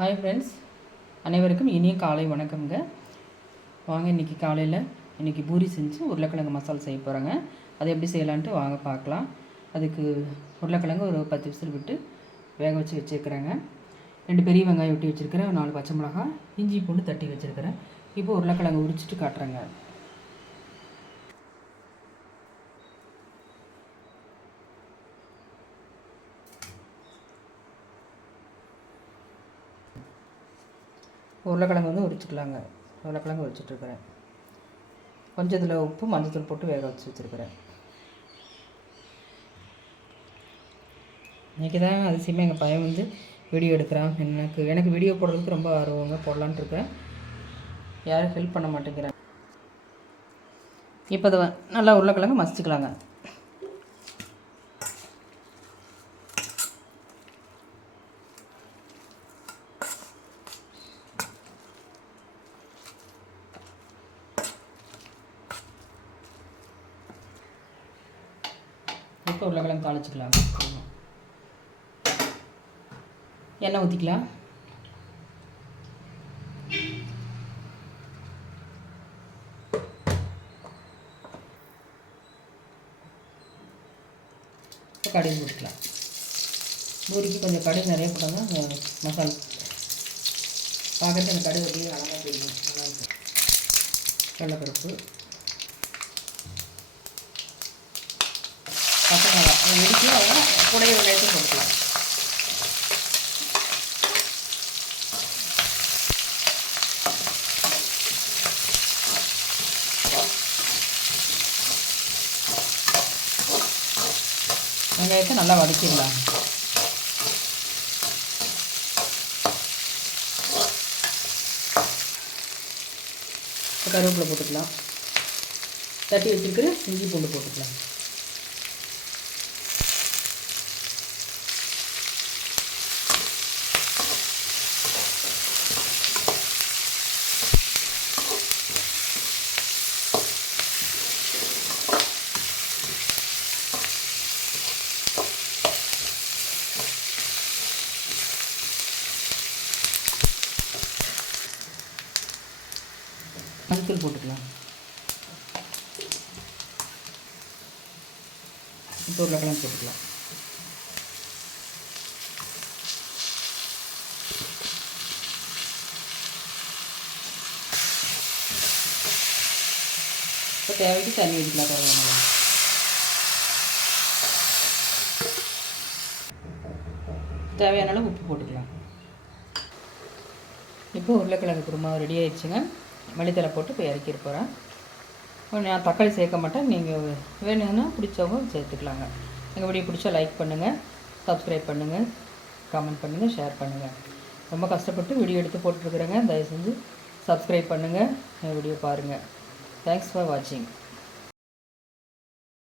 Hi friends அனைவருக்கும் இனிய காலை வணக்கம்ங்க. வாங்க இன்றைக்கி காலையில் இன்றைக்கி பூரி செஞ்சு உருளைக்கிழங்கு மசாலா செய்ய போகிறோங்க அதை எப்படி செய்யலான்ட்டு வாங்க பார்க்கலாம். அதுக்கு உருளைக்கிழங்கு ஒரு பத்து விசில் விட்டு வேக வச்சு வச்சுருக்கிறேங்க. ரெண்டு பெரிய வெங்காயம் வெட்டி வச்சுருக்கிறேன். நாலு பச்சை மிளகாய் இஞ்சி பூண்டு தட்டி வச்சுருக்கிறேன். இப்போ உருளைக்கிழங்கு உரிச்சிட்டு காட்டுறேங்க. உருளைக்கிழங்கு வந்து உரிச்சிக்கலாங்க. உருளைக்கிழங்கு உரிச்சிட்ருக்கிறேன். கொஞ்சம் இதில் உப்பு மஞ்சத்தூள் போட்டு வேக வச்சு வச்சுருக்கிறேன். இன்றைக்கி தான் அதிசயமாக எங்கள் பையன் வந்து வீடியோ எடுக்கிறான். எனக்கு எனக்கு வீடியோ போடுறதுக்கு ரொம்ப ஆர்வங்க. போடலான்ட்டு இருக்கேன் யாரும் ஹெல்ப் பண்ண மாட்டேங்கிறேன் இப்போ அதை நல்லா உருளைக்கிழங்கு மசிச்சுக்கலாங்க. இப்போ உருளைக்கிழங்கு தாளிச்சிக்கலாம். எண்ணெய் ஊற்றிக்கலாம் இப்போ கடுகு போட்டுக்கலாம். பூரிக்கு கொஞ்சம் கடுகு நிறைய போட்டாங்க மசாலா பார்க்கறது அந்த கடுகு அப்படியே அழகாக தெரியும். நல்லா இருக்கும். கடலைப்பருப்பு. பச்சை மிளகா கூடைய வெங்காயத்தையும் போட்டுக்கலாம் வெங்காயத்தை நல்லா வதக்கிடலாம். கருவேப்பிலை போட்டுக்கலாம். தட்டி வச்சுருக்கிற இஞ்சி பூண்டு போட்டுக்கலாம். மஞ்சள் போட்டுக்கலாம். இப்போ உருளைக்கிழங்கு போட்டுக்கலாம். இப்போ தேவைக்கு தண்ணி ஊற்றிக்கலாம் தேவையான தேவையான அளவு உப்பு போட்டுக்கலாம். இப்போ உருளைக்கிழங்கு குருமா ரெடி ஆயிடுச்சுங்க. மல்லித்தலை போட்டு இப்போ இறக்கிட்டு போகிறேன் நான் தக்காளி சேர்க்க மாட்டேன். நீங்கள் வேணுங்கன்னா பிடிச்சவங்க சேர்த்துக்கலாங்க. எங்கள் வீடியோ பிடிச்சா லைக் பண்ணுங்கள் சப்ஸ்கிரைப் பண்ணுங்கள் கமெண்ட் பண்ணுங்கள் ஷேர் பண்ணுங்கள் ரொம்ப கஷ்டப்பட்டு வீடியோ எடுத்து போட்டுருக்குறேங்க தயவு செஞ்சு சப்ஸ்கிரைப் பண்ணுங்கள் என் வீடியோ பாருங்கள் தேங்க்ஸ் ஃபார் வாட்சிங்